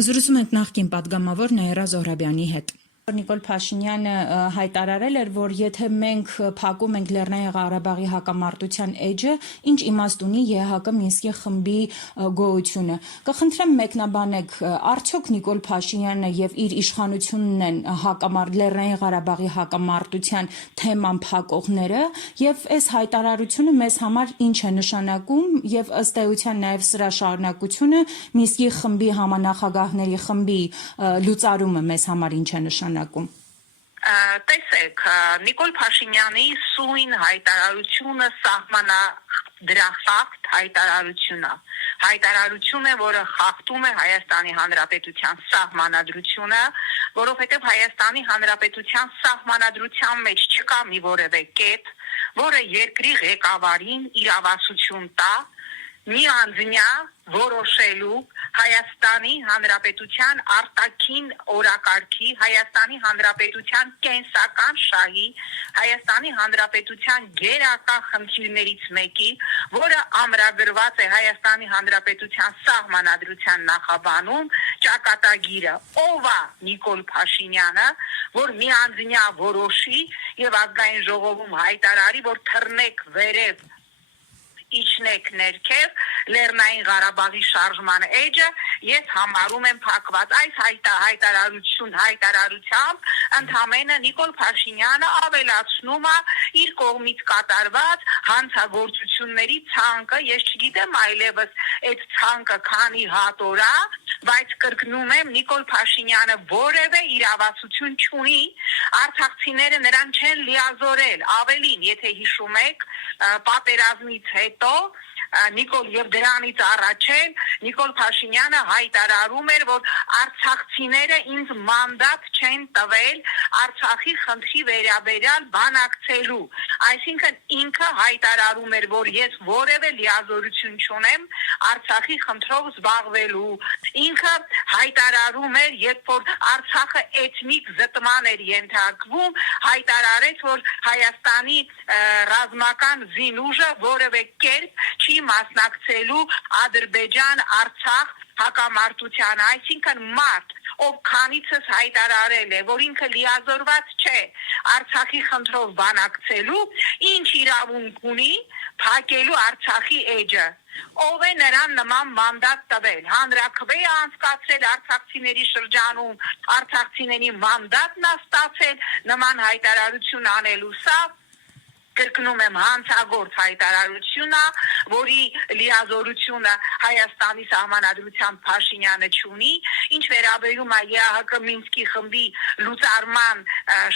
Զրուցում ենք նախկին պատգամավոր Նաիրա Զոհրաբյանի հետ։ Նիկոլ Փաշինյանը հայտարարել էր, որ եթե մենք փակում ենք Լեռնային Ղարաբաղի հակամարտության էջը, ինչ իմաստ ունի ԵՀԿ Մինսկի խմբի գոյությունը։ Կխնդրեմ մեկնաբանեք, արդյոք Նիկոլ Փաշինյանը եւ իր իշխանությունն են Լեռնային Ղարաբաղի հակամարտության թեման փակողները եւ այս հայտարարությունը մեզ համար ինչ է նշանակում եւ ըստ էության նաեւ սրա շարունակությունը Մինսկի խմբի համանախագահների խմբի լուծարումը մեզ համար ինչ է նշանակում։ Տեսեք, Նիկոլ Փաշինյանի սույն հայտարարությունը սահմանադրախախտ հայտարարություն է, որը խախտում է Հայաստանի Հանրապետության սահմանադրությունը, որովհետև Հայաստանի Հանրապետության սահմանադրության մեջ չկա մի որևէ կետ, որը երկրի ղեկավարին իրավասություն տա միանձնյա որոշելու Հայաստանի Հանրապետության արտաքին օրակարգի, Հայաստանի Հանրապետության կենսական շահի, Հայաստանի Հանրապետության գերական խնդիրներից մեկի, որը ամրագրված է Հայաստանի Հանրապետության սահմանադրության նախաբանում, ճակատագիրը, ով է Նիկոլ Փաշինյանը, որ միանձնյա որոշի եւ ազգային ժողովում հայտարարի, որ թռնեք վերև իջնեք ներքև Լեռնային Ղարաբաղի շարժման էջը ես համարում եմ փակված։ Այս հայտարարությամբ ընդհանրապես Նիկոլ Փաշինյանը ավելացնում է իր կողմից կատարված հանցագործությունների ցանկը, ես չգիտեմ այլևս այդ ցանկը քանի հատորա, բայց կրկնում եմ Նիկոլ Փաշինյանը որևէ իրավասություն չունի, արցախցիները նրան չեն լիազորել, ավելին, եթե հիշում եք, պատերազմից հետո եւ դրանից առաջ Նիկոլ Փաշինյանը հայտարարում էր, որ արցախցիները ինձ մանդատ չեն տվել Արցախի խնդրի վերաբերյալ բանակցելու։ Այսինքն ինքը հայտարարում էր, որ ես որևէ լիազորություն չունեմ Արցախի խնդրով զբաղվելու։ Ինքը հայտարարում էր, երբ որ Արցախը էթնիկ զտման էր ենթարկվում, հայտարարեց, որ Հայաստանի ռազմական զինուժը որևէ կերպ չի մասնակցելու Ադրբեջան-Արցախ հակամարտությանը, այսինքն մարդ, ով քանիցս հայտարարել է, որ ինքը լիազորված չէ Արցախի խնդրով բանակցելու, ինչ իրավունք ունի փակելու Արցախի էջը։ Ով է նրան նման մանդատ տվել, հանրաքվե է անցկացրել արցախցիների շրջանում, արցախցիների մանդատն է ստացել նման հայտարարություն անելու, սա կրկնում եմ հանցագործ հայտարարությունը, որի լիազորությունը Հայաստանի սահմանադրության Փաշինյանը չունի, ինչ վերաբերում է ԵԱՀԿ Մինսկի խմբի լուծարման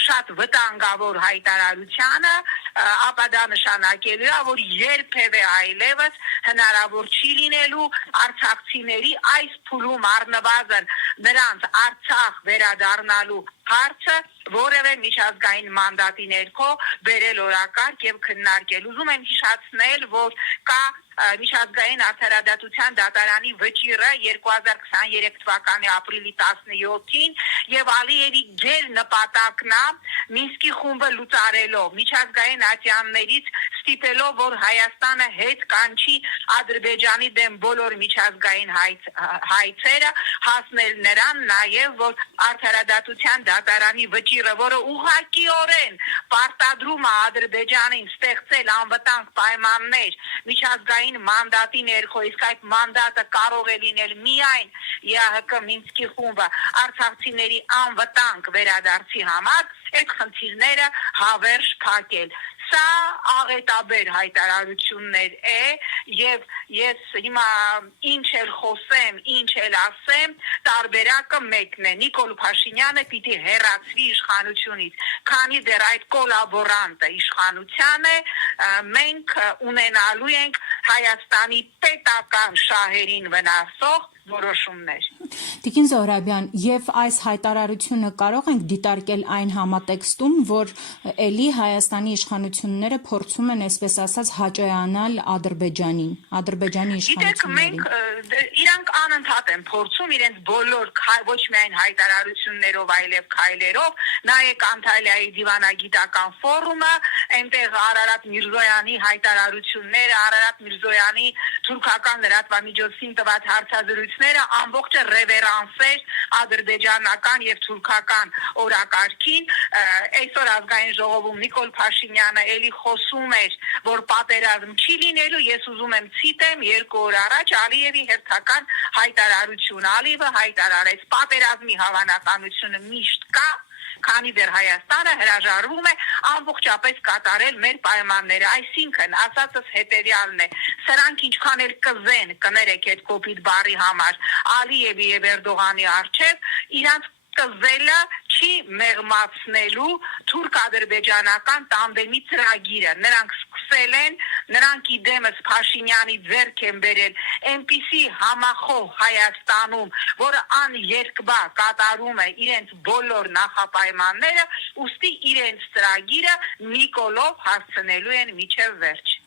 շատ վտանգավոր հայտարարությանը, ապա դա նշանակելու է, որ երբևէ այլևս հնարավոր չի լինելու արցախցիների այս փուլում առնվազն նրանց Արցախ վերադառնալու հարցը որևէ միջազգային մանդատի ներքո բերել օրակարգ եւ քննարկել։ Ուզում եմ հիշեցնել, որ կա միջազգային արդարադատության դատարանի վճիռը 2023 թվականի ապրիլի 17-ին եւ Ալիևի գերնպատակն է Մինսկի խումբը լուծարելով միջազգային ատյաններից ստիպելով, որ Հայաստանը հետ կանչի Ադրբեջանի դեմ բոլոր միջազգային հայցերը, հասնել նրան նաեւ, որ արդարադատության դատարանի վճիռը, որը ուղղակիորեն պարտադրում է Ադրբեջանին ստեղծել անվտանգ պայմաններ միջազգային մանդատի ներքո, իսկ այդ մանդատը կարող է լինել միայն ԵԱՀԿ Մինսկի խումբը արցախցիների անվտանգ վերադարձի համար, այդ խնդիրները հավերժ փակել։ Սա աղետաբեր հայտարարություններ է եւ ես հիմա ինչ էլ խոսեմ, ինչ էլ ասեմ, տարբերակը մեկն է։ Նիկոլ Փաշինյանը պիտի հեռացվի իշխանությունից, քանի դեռ այդ կոլաբորանտը իշխանության է, մենք ունենալու ենք Հայաստանի պետական շահերին վնասող որոշումներ։ Տիկին Զոհրաբյան, եւ այս հայտարարությունը կարող ենք դիտարկել այն համատեքստում, որ էլի Հայաստանի իշխանությունները փորձում են, այսպես ասած, հաճոյանալ Ադրբեջանի իշխանություններին։ Մենք իրանք անընդհատ են փորձում իրենց բոլոր ոչ միայն հայտարարություններով, այլև քայլերով, նայեք Անտալիայի դիվանագիտական ֆորումը, այնտեղ Արարատ Միրզոյանի հայտարարությունները, Արարատ Միրզոյանի թուրքական լրատվամիջոցին տված հարցազրույց կառույցները ամբողջը ռևերանսեր ադրբեջանական եւ թուրքական օրակարգին այսօր ազգային ժողովում Նիկոլ Փաշինյանը էլի խոսում էր, որ պատերազմ չի լինելու, ես ուզում եմ ցիտեմ 2 օր առաջ Ալիևի հերթական հայտարարությունը, Ալիևը հայտարարեց պատերազմի հավանականությունը միշտ կա, քանի դեռ Հայաստանը հրաժարվում է ամբողջապես կատարել մեր պայմանները, այսինքն ասածս հետեւյալն է, սրանք ինչքան էլ կզեն, կներեք այդ կոպիտ բառի համար, Ալիևի եւ Էրդողանի արչեւ, իրանց կզելը չի մեղմացնելու թուրք-ադրբեջանական տանդեմի ծրագիրը, նրանք սկսել են, նրանք իդեմս Փաշինյանի ձեռք են բերել այնպիսի համախոհ Հայաստանում, որը աներկբա կատարում է իրենց բոլոր նախապայմանները, ուստի իրենց ծրագիրը Նիկոլով հասցնելու են միջև վերջ։